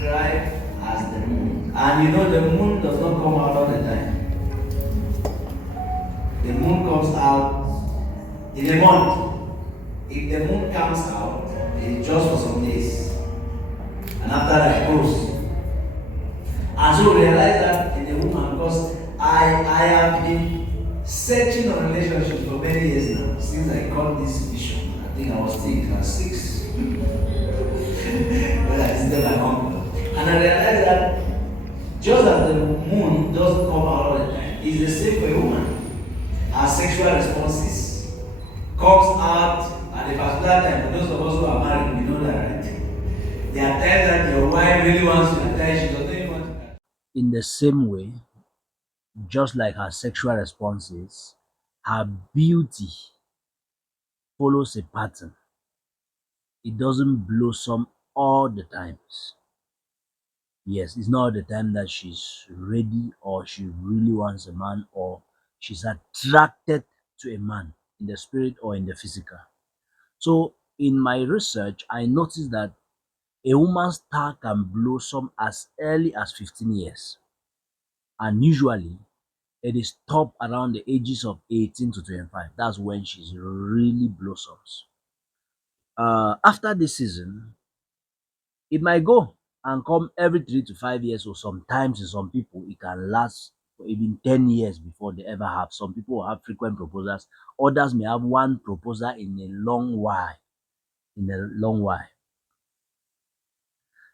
described as the moon. And you know the moon does not come out all the time. The moon comes out in a month. If the moon comes out, it's just for some days. And after that it goes. And so we realize that in a woman, because I have been searching on relationships for many years now, since I got this vision. I think I was still in class 6. But I visited my uncle. And I realized that just as the moon doesn't come out all the time, it's the same for a woman. Her sexual responses comes out at a particular time. For those of us who are married, we know that, right? There are times that your wife really wants to attach, she doesn't even want to attach. In the same way, just like her sexual responses, her beauty follows a pattern. It doesn't blossom all the times. Yes, it's not all the time that she's ready or she really wants a man or she's attracted to a man in the spirit or in the physical. So in my research, I noticed that a woman's star can blossom as early as 15 years. And usually it is top around the ages of 18 to 25. That's when she's really blossoms. After this season, it might go and come every 3 to 5 years, or sometimes in some people it can last for even 10 years before they ever have. Some people have frequent proposals, others may have one proposal in a long while.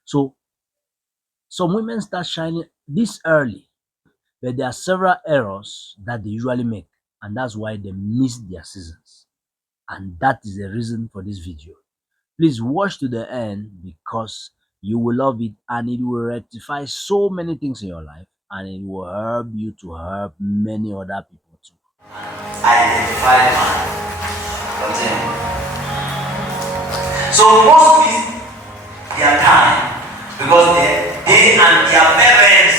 So some women start shining this early, but there are several errors that they usually make, and that's why they miss their seasons. And that is the reason for this video. Please watch to the end because you will love it and it will rectify so many things in your life and it will help you to help many other people too. Identify man. Continue. So most of their time, because they and their parents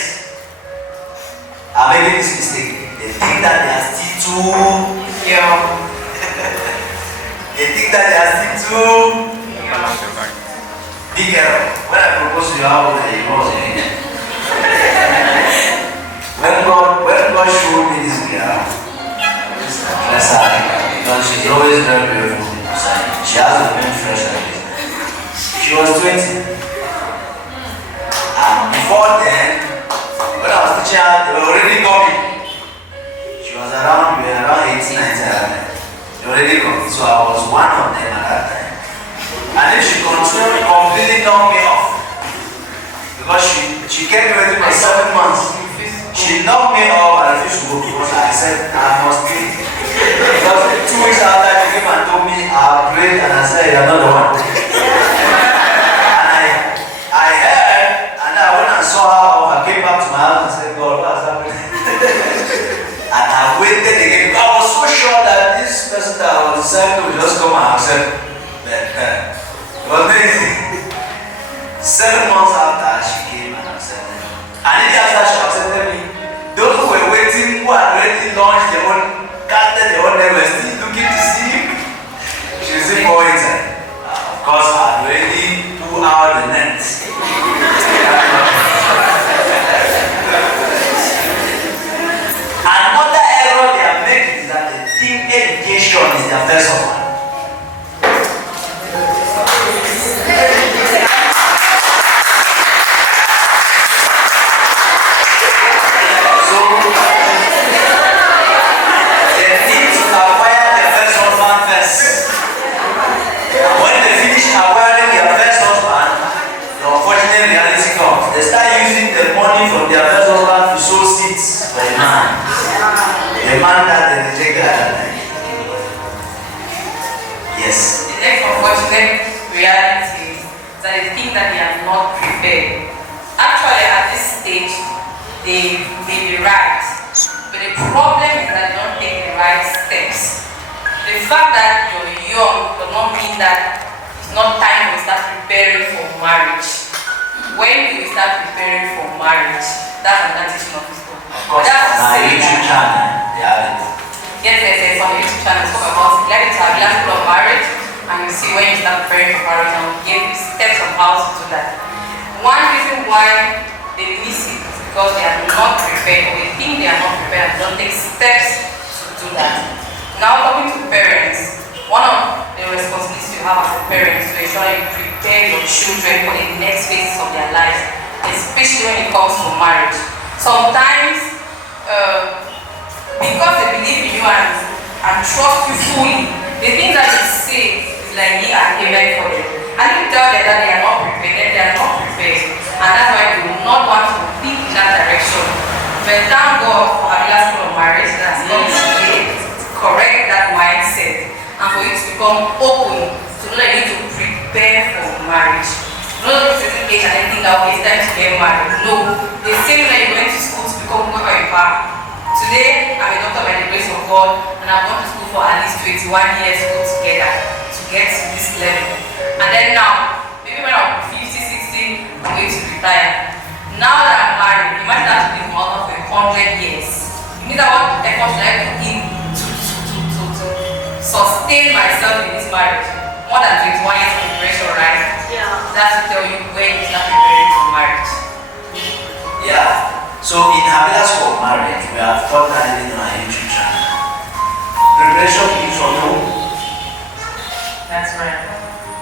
are making this mistake. They think that they are still too young. They think that they are still too big girl. When I proposed to you, how old are you? When God showed me this girl, because she's always very beautiful. She has a very fresh like this. She was 20. And before then, when I was teaching her, they were already coming. She was around 18, 19. They were already coming. So I was one of them at that time. And then she continued completely knocked me off. Because she kept me waiting for 7 months. She knocked me off and I refused to go because I said I must do it. Because 2 weeks after she came and told me I prayed and I said you're not the one. And I heard, and then when I saw her off, I came back to my house and said, God, what has happened? And I waited again. I was so sure that this person that I was deciding to just come and accept. But then 7 months after she came and accepted me. And even after she accepted me, those who were waiting, who had already launched their own, casted their own, they were still looking to see. She was still waiting. Of course, I had already pulled out the nets. Another error they are making is that they think education is their first one. From their first husband to sow seeds for a man. A man that they rejected at that time. Yes. The next unfortunate reality is that they think that they are not prepared. Actually, at this stage, they may be right. But the problem is that they don't take the right steps. The fact that you're young does not mean that it's not time to start preparing for marriage. When do you start preparing for marriage? That's another teaching of this book. Of course, on our YouTube channel, Yes, on the YouTube channel, talk about it. Let it have last of marriage, and you see when you start preparing for marriage, and we'll give you steps on how to do that. One reason why they miss it is because they are not prepared, or they think they are not prepared and don't take steps to do that. Now, talking to parents, one of the responsibilities you have as a parent is to ensure you prepare your children for the next phases of their lives, especially when it comes to marriage. Sometimes, because they believe in you and trust you fully, the things that you say is like me and amen for them. And if you tell them that they are not prepared, then they are not prepared. And that's why they will not want to think in that direction. But thank God for Abila's school of marriage that has come to correct that mindset and for you to become open to know that you need to prepare for marriage. Not at a certain age and then think that okay, it's time to get married. No. The same way you went to school to become whoever you are. Today, I'm a doctor by the grace of God, and I've gone to school for at least 21 years put together to get to this level. And then now, maybe when I'm 50, 60, I'm going to retire. Now that I'm married, imagine that to be mother for 100 years. You need that what effort should I put in to sustain myself in this marriage? More than 21 years of preparation, right? Yeah. That's to tell you when you start preparing for marriage. Yeah. So in Abila's school of marriage, we have taught that in our YouTube channel. Preparation begins from home. That's right.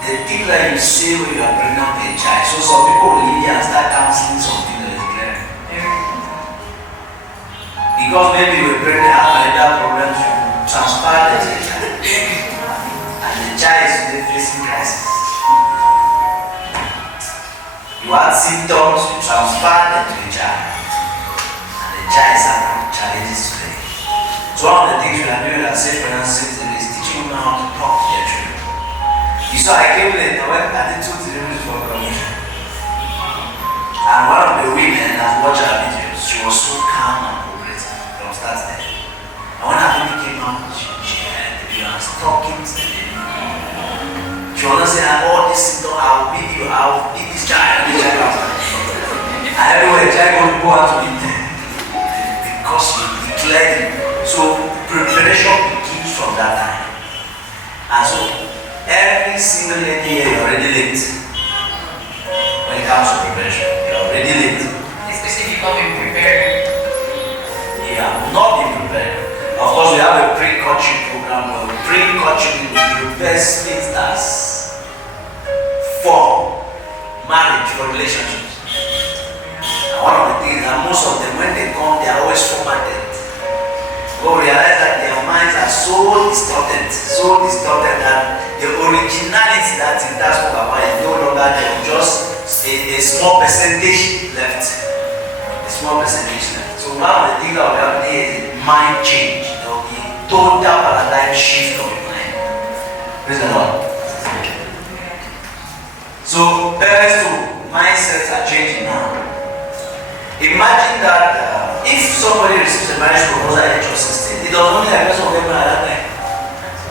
The thing that you say when you are pregnant with a child. So some people will leave here and start counseling something that is clear. Because maybe you were pregnant, have marital problems, you transfer that to the child. And the child is today facing crisis. You had symptoms, you transfer them to the child. And the child is having challenges today. So one of the things we are doing as safe pregnancy is teaching women how to talk to their children. You saw I came late, I went and took the news for commission. And one of the women that watched our videos, she was so calm and cooperative from start to end. And when her baby came out, she had the baby and was talking to the baby. She was not saying, all this symptom, I'll beat you, I'll beat this child, this child. And everywhere the child will go out to beat them. Because she declared it. So preparation begins from that time. And so every single lady here, you're already late. When it comes to preparation, you're already late. Especially if you've not been prepared. You have not been prepared. Of course, we have a pre-coaching program where pre-coaching will prepare spinsters for marriage, for relationships. And one of the things, and most of them, when they come, they are always formatted. But realize that their minds are so distorted that the originality that in that spoke about is no longer there, just a small percentage left. A small percentage left. So one of the things that will happen is mind change. There will be total paradigm shift of the mind. Praise the Lord. So parents too, mindsets are changing now. Imagine that if somebody receives a marriage proposal at age of 16, it does not mean that person will get married at that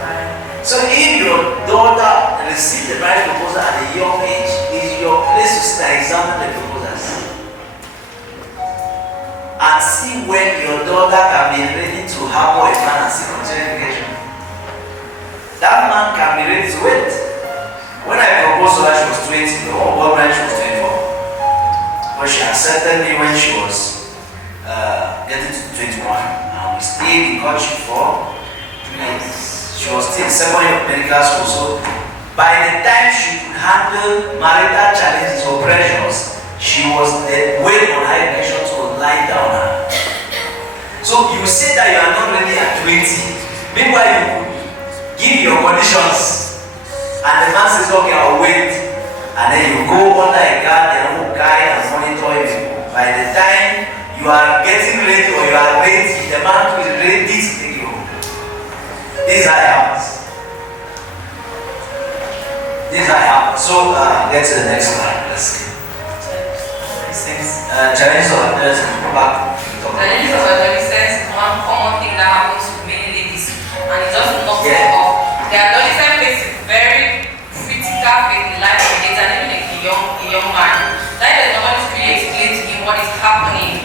time. So if your daughter receives a marriage proposal at a young age, is your place to sit and examine the proposals and see when your daughter can be ready to harbor a man and see continuing education. That man can be ready to wait. When I proposed to her, she was 20. The whole world marriage was 24. But she accepted me when she was getting to 21. And we stayed in country for 3 years. She was still in second year of medical school. So by the time she could handle marital challenges or pressures, she was the weight on her education was lying down her. So you say that you are not ready at 20. Meanwhile, you could give your conditions. And the man says, okay, I'll wait. And then you go under a guard, the whole guy and monitor you. By the time you are getting ready or you are ready, the man who is ready to take you home. This is how it happens. This is how it happens. So get to the next slide. Let's see. Challenges of adolescence. Challenges of adolescence is one common thing that happens to many ladies, and it just knocks them off. The adolescent phase is very critical phase in life of kids and even a young man. That does not really explain to him what is happening.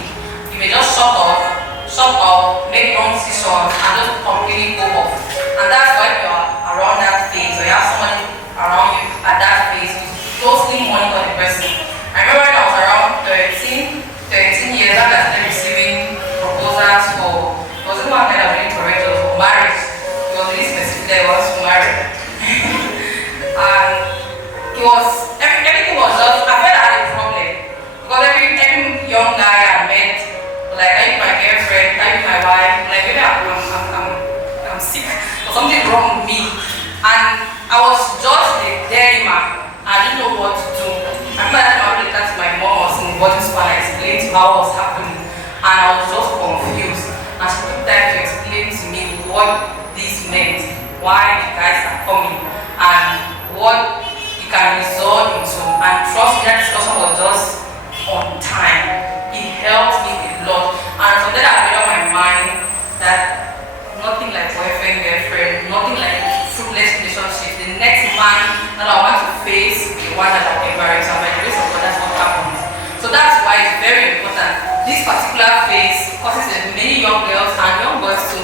You may just shut up, make wrong decisions, and just completely go off. And that's why you are around that phase, or you have somebody around you at that phase to closely monitor the person. I remember when I how it was happening, and I was just confused. And she took time to explain to me what this meant, why the guys are coming, and what it can result into. And trust me, that discussion was just on time. It helped me a lot. And from there, I made up my mind that nothing like boyfriend, girlfriend, nothing like fruitless relationship. The next man that I want to face, the one that I'll embarrass, and by the grace of God, that's what happens. So that's why it's very important. This particular phase causes many young girls and young boys to,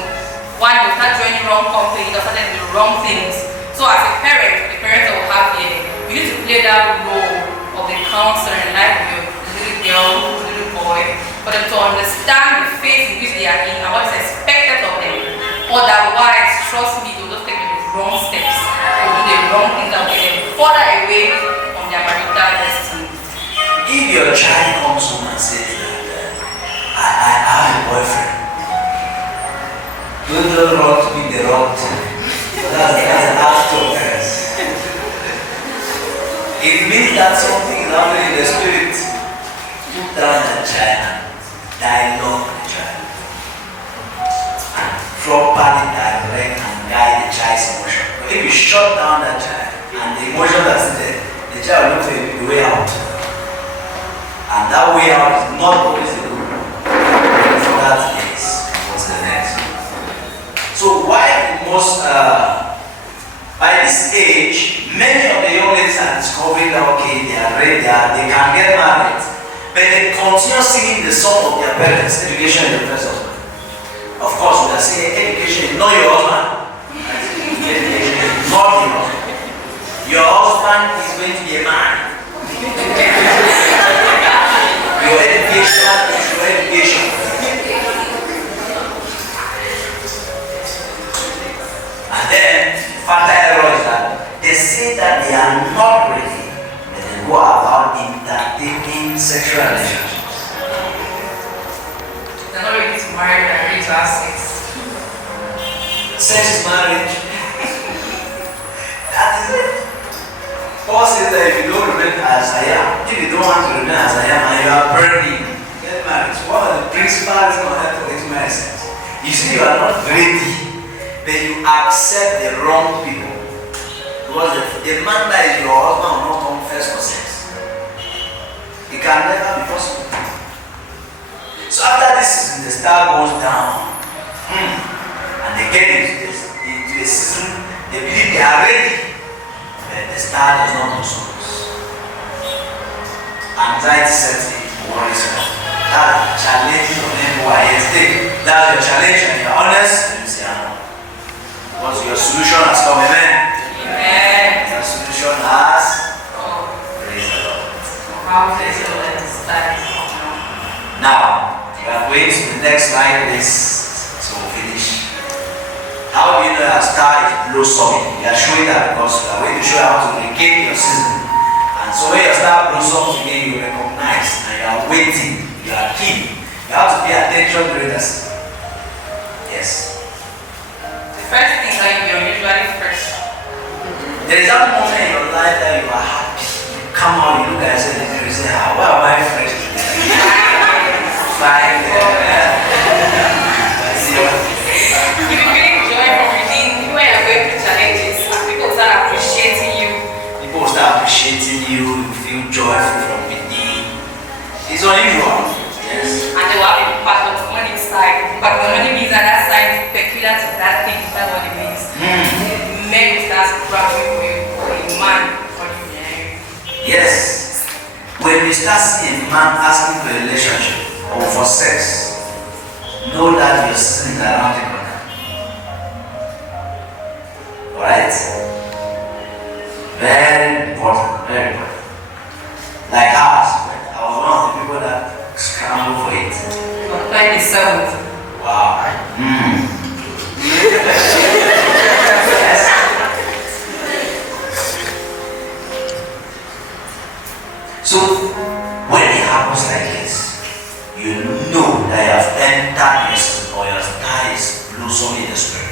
one, they start joining wrong company, they start doing the wrong things. So as a parent, the parents that will have here, you need to play that role of the counselor in the life of your little girl, little boy, for them to understand the phase in which they are in and what is expected of them. Otherwise, trust me, they will just take the wrong steps, they will do the wrong things that will get them further away from their marital destiny. If your child comes home and says that I have a boyfriend, don't run to be the wrong thing. That's an act of offense. It means that something is happening in the spirit. Put down the child, dialogue with the child, and properly direct and guide the child's emotion. But if you shut down that child and the emotion that's there, the child looks for the way out. And that way out is not always the good. So that is what's the next. So why most by this age, many of the young ladies are discovering that okay, they are ready, they can get married, but they continue singing the song of their parents, education is the first husband. Of course, we are saying education is not your husband. Education is not your husband. Your husband is going to be a man. Your education is your education. And then, further error is that they say that they are not ready, but they go about entertaining sexual relationships. They're not ready to marry, they're ready to have sex. Sex is marriage. That is it. Paul says that if you don't remain as I am, if you don't want to remain as I am and you are burning, get married. So one of the principal reasons on earth for this marriage, you see you are not ready, but you accept the wrong people. Because the man that is your husband will not come first for sex. It can never be possible. So after this season, the star goes down. And they get into a season, they believe they are ready. The star does not do so. Anxiety sets in, worries come. That's the challenge of them who are here today. That's your challenge, and you're honest, you say, I know. Because your solution has come, amen? Amen. Your solution has come. Praise the Lord. How praise the Lord. Now, we are going to the next slide, please. So we'll finish. How do you know that star is blossoming? We are showing that because we are going to show you how to regain your season. And so when your star blossoms again, you recognize and you are waiting, you are keen. You have to pay attention during the season. Yes. The first thing that you are usually fresh. There is that moment in your life that you are happy. You come out, you look at yourself and you say, why am I fresh today? Fine. If you feel joy from within, when you are going through challenges, and people start appreciating you. People start appreciating you, you feel joyful from within. It's unusual. Yes. And they will have a patrimony inside. Patrimony means that sign is peculiar to that thing, that's what it means. Men will start grabbing for you, for a man, for you. Yes. When we start seeing a man asking for a relationship or for sex, know that your season is around the corner. Alright? Very important, very important. Like ours, I was one of the people that scrambled for it. On 27th. Wow. Yes. So, when it happens like this, you know that you have entered your season or your star is blossoming in the spirit.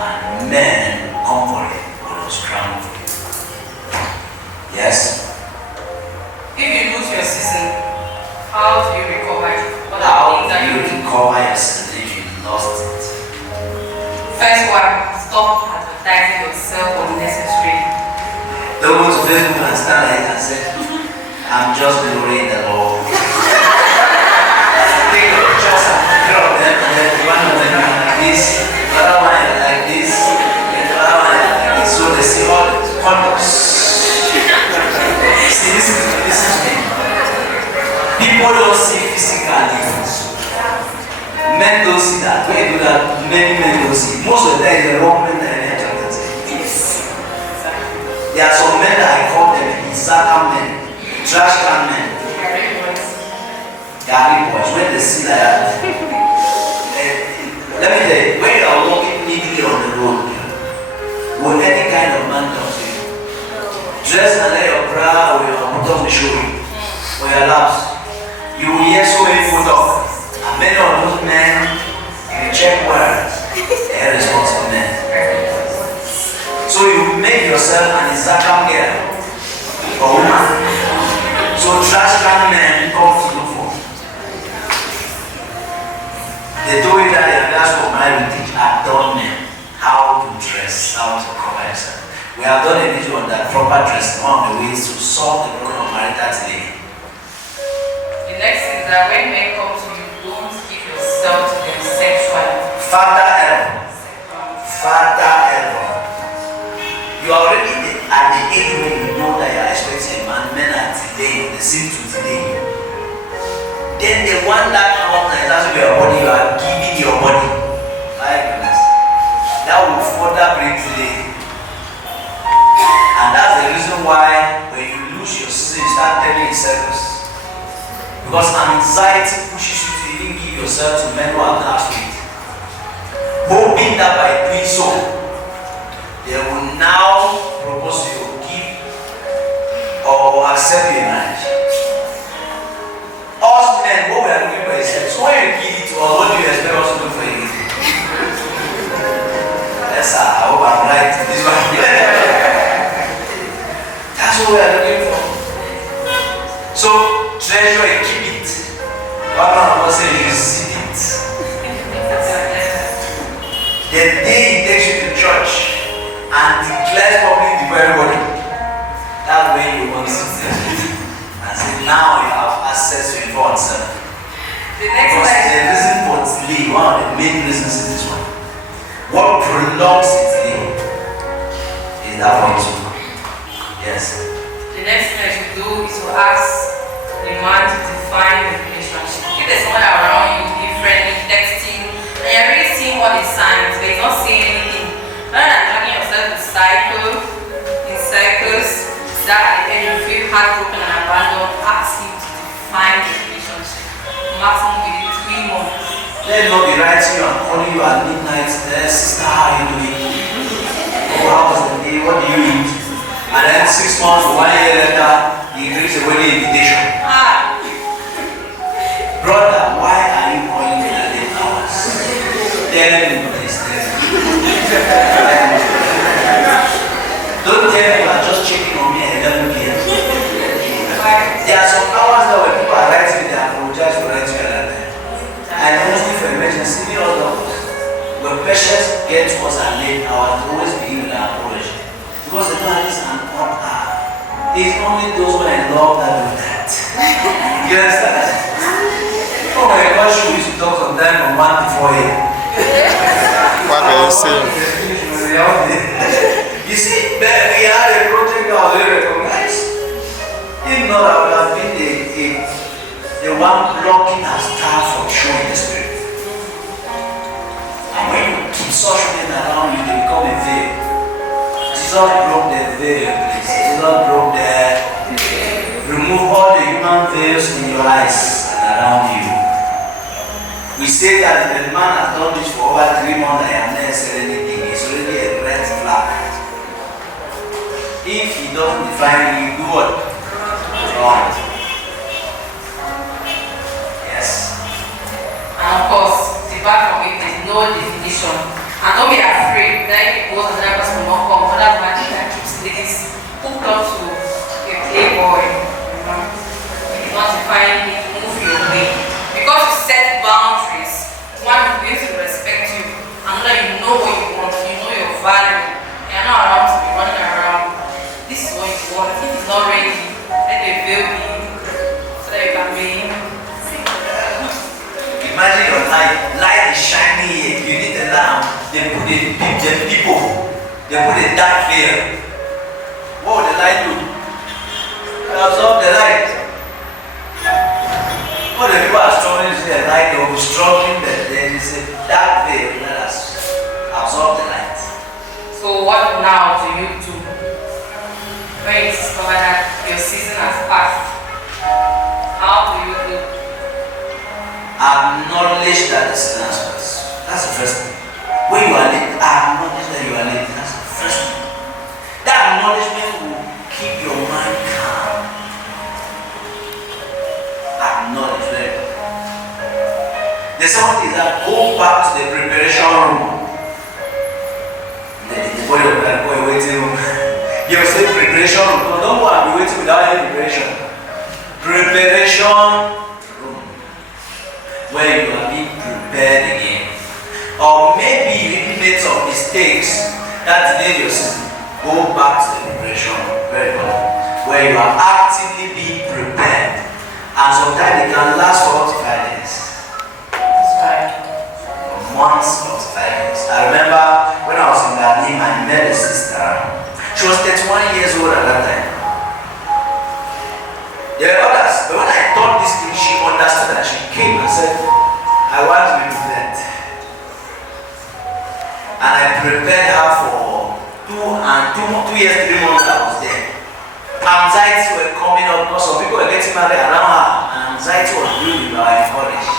And men come for it, will scramble for it. Yes? If you lose your season, how do you recover? cover yourself if you lost it? First one, stop advertising yourself unnecessarily. Don't go to Facebook and stand like and say, I'm just glorying the Lord. Take a picture of them and then one of them like this, the other one like this, and the other one like this. So they see all the condoms. See, listen to me. People don't see physical difference. Men don't see that. When you do that, many men don't see. Most of the time, the wrong men that are attracted to. There are some men that I call them Isaka men, trash can men. Gary boys, when they see that, let me tell you, when you are walking neatly on the road, with any kind of man talk to you, dress and let your bra or your bottom be showing, or your laps, you will hear so many people talk. And many of those men, if you check words, they are responsible men. So you make yourself an Isaka girl or woman. So trash can men come to look for. They do it at the class for MARITAL. I've done men how to dress, how to cover yourself. We have done a video on that proper dress, one of the ways to solve the problem of marital today. The next thing is that when men come to you, don't give yourself to them sexually. Further error. Further error. You are already at the age when you know that you are expecting a man, men are delaying, they seem to delay you. Then they want that partner, that's your body, you are giving your body. My goodness. That will further bring delay. And that's the reason why when you lose your season, you start telling yourself. Because anxiety pushes you to even give yourself to men who are last week. Hoping that by doing so, they will now propose to you, give or accept your marriage. Us men, what we are looking for is sex. So when you give it to us, what do you expect us to do for you? Yes, sir, I hope I'm right. This one. That's what we are looking for. So, treasure it, keep it. One of us say receive it. The day he takes you to church and declares publicly to everybody, that's when you want to sit and say, now you have access to your own self. The next because one. the reason for delay, one of the main reasons is this one. What prolongs the delay is that point too. Yes. The next thing I should do is to ask the man to define the relationship. If there's someone around you, be friendly, texting, and you're really seeing all the signs, but you're not saying anything. Rather than dragging yourself in circles, that at the end you feel heartbroken and abandoned, ask him to define the relationship. Maximum within 3 months. Let him not be writing you and calling you at midnight, sister, how are you doing? Oh, how was the day? What do you eat? And then 6 months or 1 year later, he gives a wedding invitation. Brother, why are you calling me at 8 hours? Tell me please. Don't tell me you are just checking on me and 11 p.m. There are some hours that when people are writing, they apologize for writing at that time. And mostly for emergency, we all know. When patients get to us at late hours, they always begin with an apology. Because they know this and what are. It's only those who I love that do that. You understand? Oh my gosh, we used to talk sometimes from 1 to 4 a.m. What can you say? You see, we had a project that was very recognized. If not, I would have been the one blocking our staff from showing the spirit. And when you keep such men around you, they become a veil. Jesus broke the veil, please. Jesus broke the. Remove all the human veils in your eyes and around you. We say that if the man has done this for over 3 months, I am not saying anything. It's already a red flag. If he doesn't define you, do what? Wrong. Yes. And of course, depart from it, there's no definition. And don't be afraid that if it goes and that person will not come, other man that keeps ladies hooked up to a playboy. If you want to find it, move your way. Because you set boundaries, the lamb, they put a dark veil. What would the light do? It absorb the light. What the people are struggling to see the light, they will be struggling, but there is a dark veil that has absorbed the light. So what now do you do when you discover that your season has passed? How do you do? Acknowledge that the season has passed. That's the first thing. When you are late, acknowledge that you are late. That's the first thing. That acknowledgement will keep your mind calm. Acknowledge that. The second thing is that go back to the preparation room. The body of that boy waiting room. You will say preparation room. No, don't go and be waiting without any preparation. Preparation room. Where you are being prepared again. Or maybe you even made some mistakes that delayed your season. Go back to the preparation room. Very good. Where you are actively being prepared. And sometimes it can last for up to 5 days. That's right. Months, up to 5 days. I remember when I was in Berlin, I met a sister. She was 31 years old at that time. There were others, but when I taught this thing, she understood that. She came and said, I want to be prepared. And I prepared her for 2 years, 3 months that I was there. Anxieties were coming up because some people were getting married around her, and anxiety was building, but I encouraged.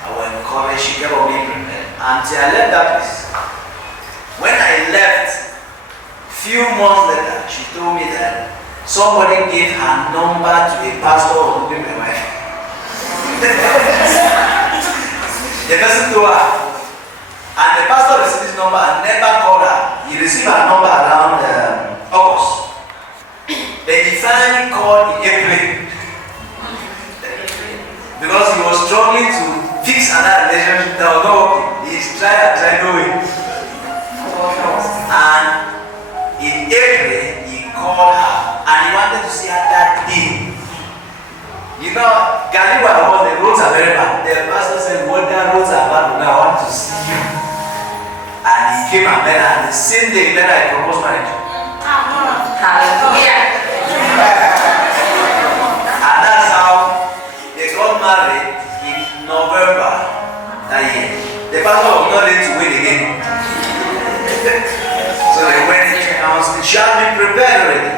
I was encouraged, she kept on being prepared. Until I left that place. When I left, few months later, she told me that somebody gave her number to a pastor who was my wife. The person told her, and the pastor received his number and never called her. He received her number around August. Then he finally called in April because he was struggling to fix another relationship that was not working. He's tried going. And in April, he called her and he wanted to see her that day. You know, Galiwa was the roads are very bad. The pastor said, what the roads are bad, I want to see you. And he came and met her, and the same day then I proposed marriage. Hallelujah. And that's how they got married in November that year. The pastor was not ready to wait again. So they went into the house. She had been prepared already.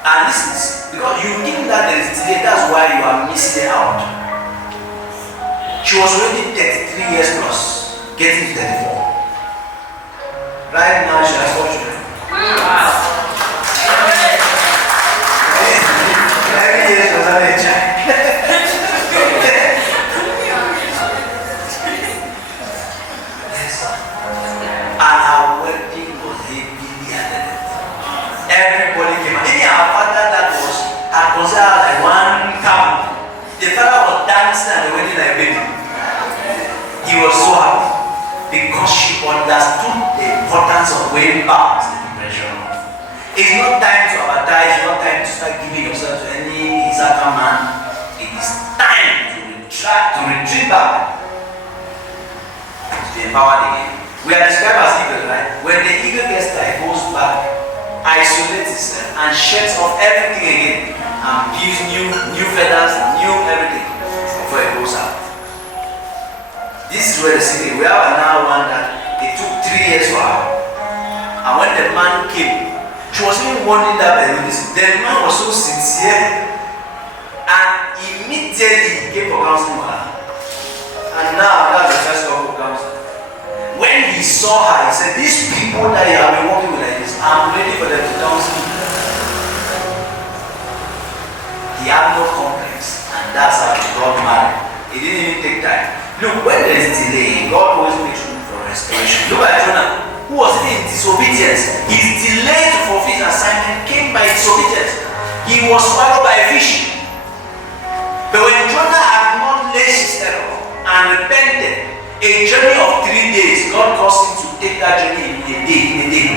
And this is because you think that there is delay, that's why you are missing out. She was already 33 years plus, getting to 34. Right now she has 4 children. Wow. Every year she was having a child. And her wedding was heavily attended. Everybody came out. Even our father that was considered like one camp. The father was dancing at the wedding like a baby. He was so happy because she understood the importance of going back to the depression. It's not time to advertise, it's not time to start giving yourself to any Isaka man. It is time to retreat back, to be empowered again. We are described as eagles, right? When the eagle gets tired, goes back, isolates itself, and sheds off everything again, and gives new feathers, new everything before it goes out. This is where the secret. We have another one that it took 3 years for her, and when the man came, she was even wondering that the man was so sincere, and immediately he came for counseling with her. And now that's the first couple counseling. When he saw her, he said, these people that you have been working with like this, I'm ready for them to counsel you. He had no complex, and that's how he got married. It didn't even take time. Look, when there is delay, God always makes room for restoration. Look at Jonah, who was in disobedience. His delay to fulfill his assignment came by disobedience. He was swallowed by a fish. But when Jonah acknowledged his error and repented, a journey of 3 days, God caused him to take that journey in a day.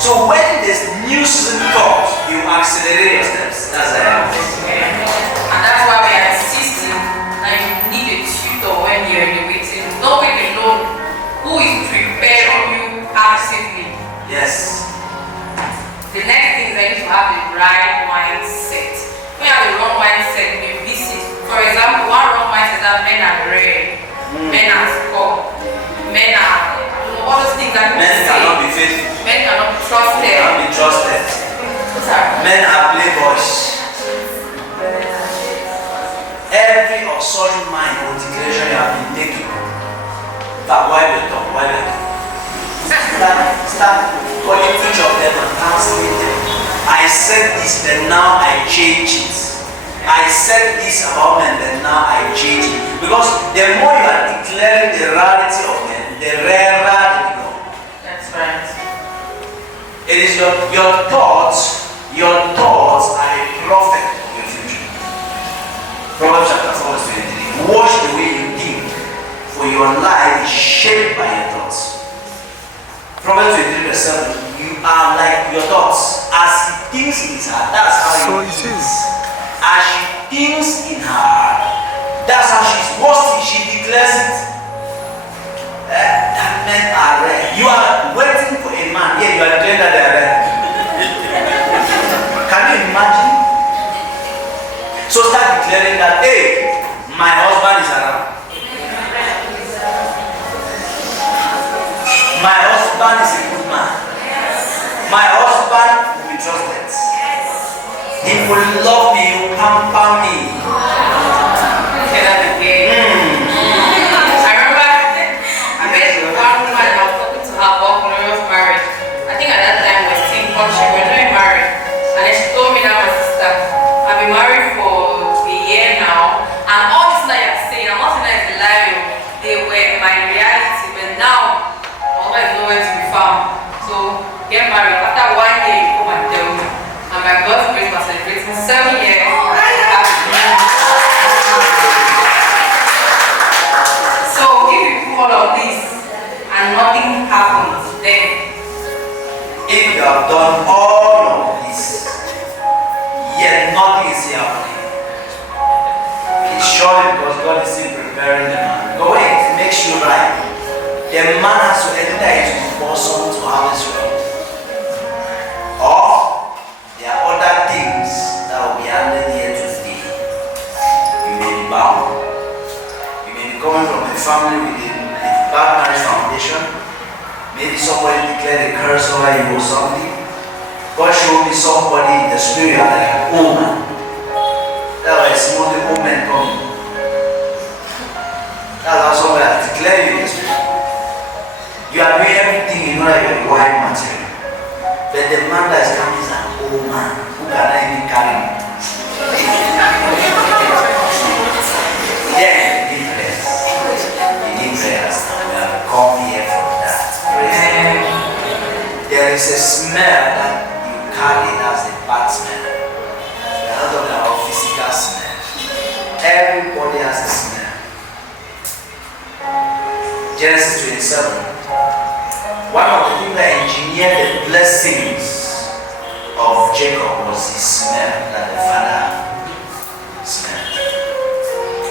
So when this new season comes, you accelerate your steps. That's the idea. And that's why we are insisting that you need a tutor when you're in the waiting room. Don't Men are playboys. Every of such mind or declaration you have been taking. But why the talk? Why the talk? Start calling each of them and canceling them. I said this, then now I change it. I said this about men, then now I change it. Because the more you are declaring the reality of men, the rarer they become. That's right. It is your thoughts are a prophet of your future. Proverbs chapter 4 verse 23. Watch the way you think, for your life is shaped by your thoughts. Proverbs 23 verse 7. You are like your thoughts. As he thinks in his heart, that's how he is. As she thinks in her heart, that's how she's boasting. She declares it. That men are rare. You are waiting for a man, yet you are declaring that they are rare. Can you imagine? So start declaring that, hey, my husband is around. My husband is a good man. My husband will be trusted. He will love me, he will pamper me. Say that again. I remember I met one woman and I was talking to her about glorious marriage. I think at that time we were still in courtship, we were doing marriage. And then she told me that my sister, I've been married for a year now, and all this that you're saying, I'm not saying that it's a lie, they were my reality, but now always nowhere to be found. So get married. After 1 year, you come and tell me. And by God's grace, we're celebrating 7 years. So if you do all of this and nothing happens, then If you have done all of this, yet nothing is happening, it's surely because God is still preparing the man. Go ahead, it makes you right. The man has to enter into the bosom to have his wealth. Or there are other things that will be handled here today. You may be bound. You may be coming from a family with a bad marriage foundation. Maybe somebody declared a curse over you or something. God showed me somebody in the spirit like a woman. That was a small woman coming. That's how somebody has declared you in the spirit. You are doing everything you know that you are the wife material. But the man that is coming is an old man who cannot even carry him. Yeah, you need prayers. You need prayers. We have come here for that. There is a smell that you carry as a bad smell. We are not talking about physical smell. Everybody has a smell. Genesis 27. One of the people that engineered the blessings of Jacob was his smell that the father smelled.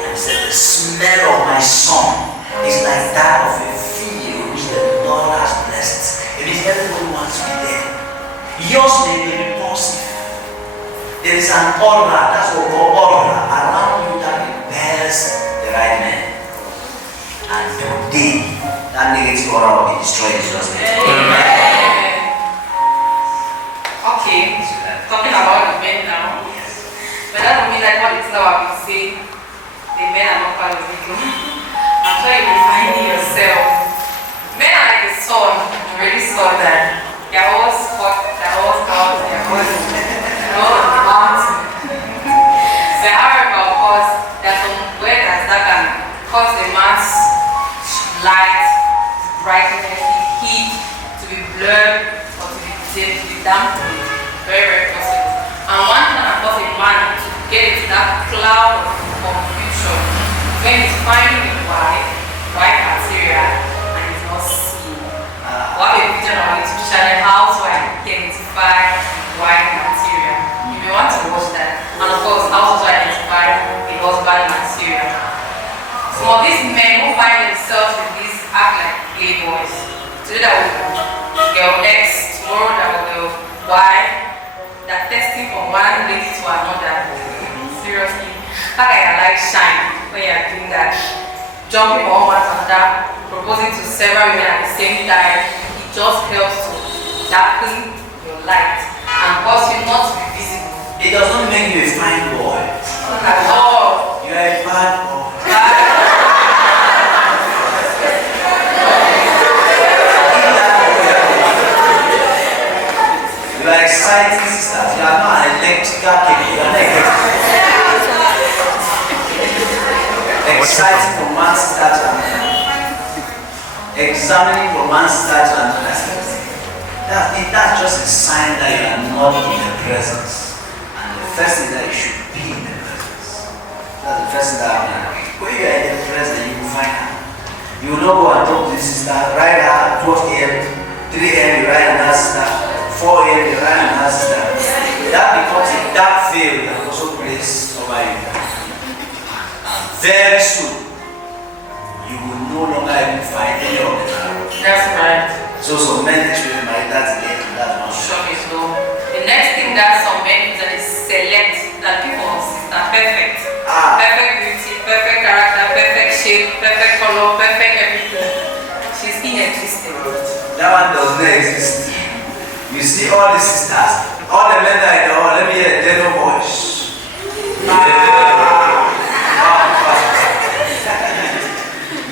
And he said, the smell of my son is like that of a field which the Lord has blessed. It means everybody wants to be there. Yours may be repulsive. There is an aura, that's what we call aura, around you that repels the right man. And today, that negative aura will be destroyed in Jesus' name. Amen. Okay, talking about the men now. But that don't mean like what it's now I've been saying. The men are not part of it. I'm sure you will find it yourself. Men are like the sun. You already saw that. They're always hot, they're always out, they're always on the mountain. But however, of course, there are some weathers that can cause a man's light, brightness, heat to be blurred or to be dampened. Very, very possible. And one can cause a man to get into that cloud of confusion when he's finding a white material and he's not seeing. What a vision of it, especially how to identify white material. If you want to watch that, and of course, how to identify a husband material. Some of these men who find themselves in this act like playboys. Today that will girl X, tomorrow that will go Y. They're testing from one lady to another. Seriously. How can you like shine when you're doing that? Jumping from one to another, proposing to several women at the same time. It just helps to darken your light. And and cause you not to be visible. It does not make you a fine boy. Not at all. You are a bad boy. You are exciting sisters. You are not an electrical cable. You are not exciting from one sister to another. Examining from one sister to another. That's just a sign that you are not in the presence. And the first thing that you should be in the presence. That's the first thing that happens. When you are in the presence, you will find her. You will not go and talk to this sister, write her 12 a.m., 3 a.m., you write another sister, 4 a.m., you write another sister. That becomes a dark veil that also plays over you. Very soon, you will no longer even find any of them. That's right. So some men actually marry that today and that's not Sure is no. The next thing that some men do is select that people are perfect. Perfect beauty, perfect character, perfect shape, perfect color, perfect everything. She's inexistent. That one does not exist. You see all the sisters, all the men that I know, let me hear a general voice.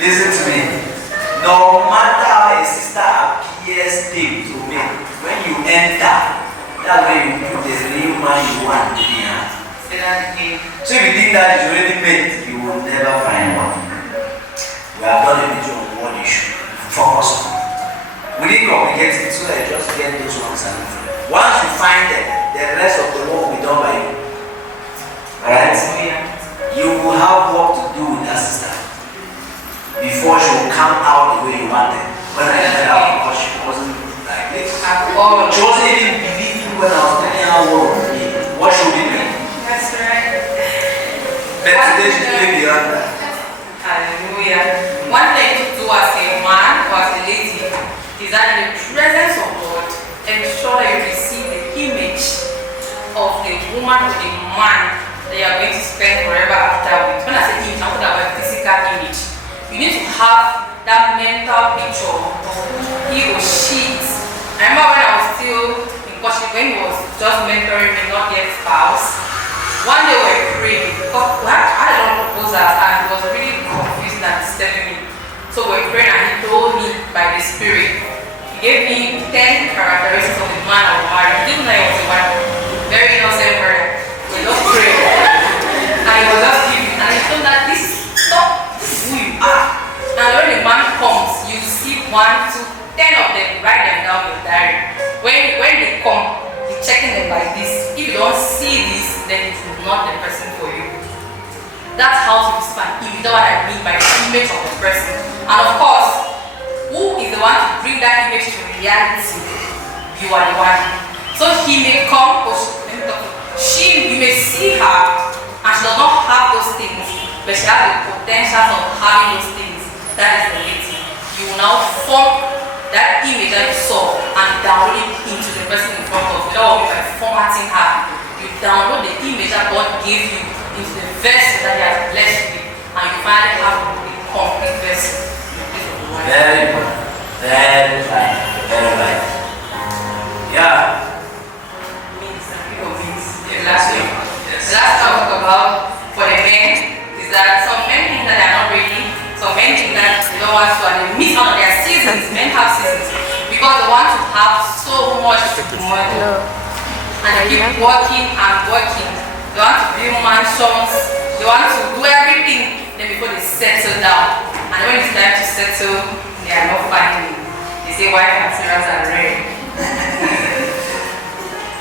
Listen to me. No matter how a sister appears big to me, when you enter, that's when you put the real man you want in the hand. Say that again. So if you think that is already made, you will never find one. We have done a video on one issue. Focus on. We didn't complicate it so that you just get those ones and once you find them, the rest of the work will be done by you. Alright? You will have work to do with that sister before she will come out the way you want it. When I entered out, because she wasn't like this. She wasn't even believing when I was telling her what should we do. That's right. But today she's way beyond that. Hallelujah. One thing to do as a man or as a lady is that in the presence of God, ensure that you receive the image of the woman or the man that you are going to spend forever after with. When I say image, I'm talking about physical image. You need to have that mental picture of who he or she is. I remember when I was still in courtship, when he was just mentoring me, not yet spouse. One day we were praying because we had a lot of proposals and it was really confusing and disturbing me. So we were praying and he told me by the Spirit. He gave me 10 characteristics of the man I was married. He didn't know I was a wife. Very innocent person. We just prayed. And he was just giving. And he told that this is who you are. And when the man comes, you see 1, 2, 10 of them, write them down in your diary. When they come, you're checking them like this. If you don't see this, then it's not the person for you. That's how to receive an image. That's what I mean by the image of the person. And of course, who is the one to bring that image to reality? You are the one. So he may come, or you may see her, and she does not have those things, but she has the potential of having those things. That is the lady. You will now form that image that you saw and download it into the person in front of you. That will be by formatting her. You download the image that God gave you into the vessel that He has blessed you with, and you finally have a complete vessel. Very good. Very right. Very right. Yeah. Last week. The last talk about for the men is that some men think that they are not ready. Some men think that they don't want to, and they miss out on their seasons. Men have seasons because they want to have so much money, and they keep working and working. They want to build mansions. They want to do everything. Then before they settle down, and when it's time to settle, they are not finding. They say wife and materials are rare.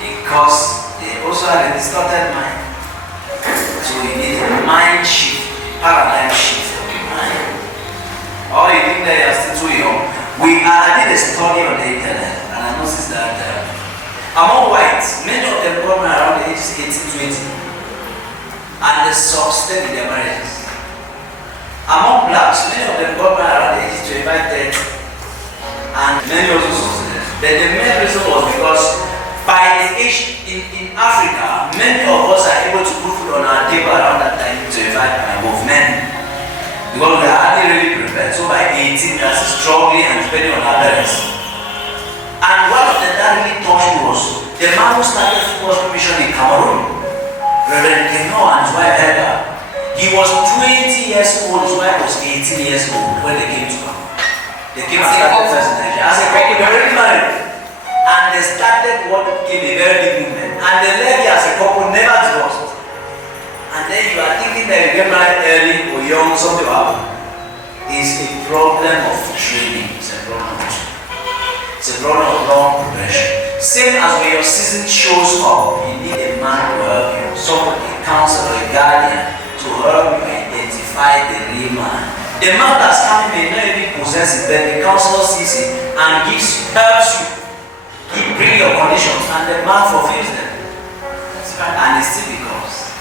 Because they also have a distorted mind. So you need a mind shift, paradigm shift of the mind. Or you think that you are still too young. I did a study on the internet and I noticed that among whites, many of them come around the ages 18, 20 and they sustain their marriages. Among blacks, many of them come around the ages 25, 30 and many also sustain. But the main reason was because by the age in Africa, many of us are able to put food on our table around that time, 25 and above men. Because we are hardly really prepared. So by 18, we are struggling and depending on our parents. And one of them that really touched me was The man who started football mission in Cameroon, Reverend Keno and his wife Heather, he was 20 years old, his wife was 18 years old when they came to come. They came and started first in Nigeria. As a couple, they were already married. And they started what became a very big movement. And they left here as a couple, never divorced. And then you are thinking that you get married early or young, something will happen. It's a problem of training. It's a problem of training. It's a problem of long progression. Same as when your season shows up, you need a man to help you, somebody, a counselor, a guardian, to help you identify the real man. The man that's coming may not even possess it, but the counselor sees it and helps you to bring your conditions, and the man fulfills them. And it still becomes.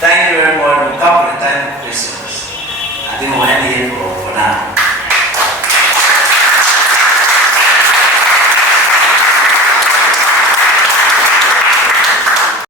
Thank you very much. We'll come for the time of questions. I think we'll end here for now.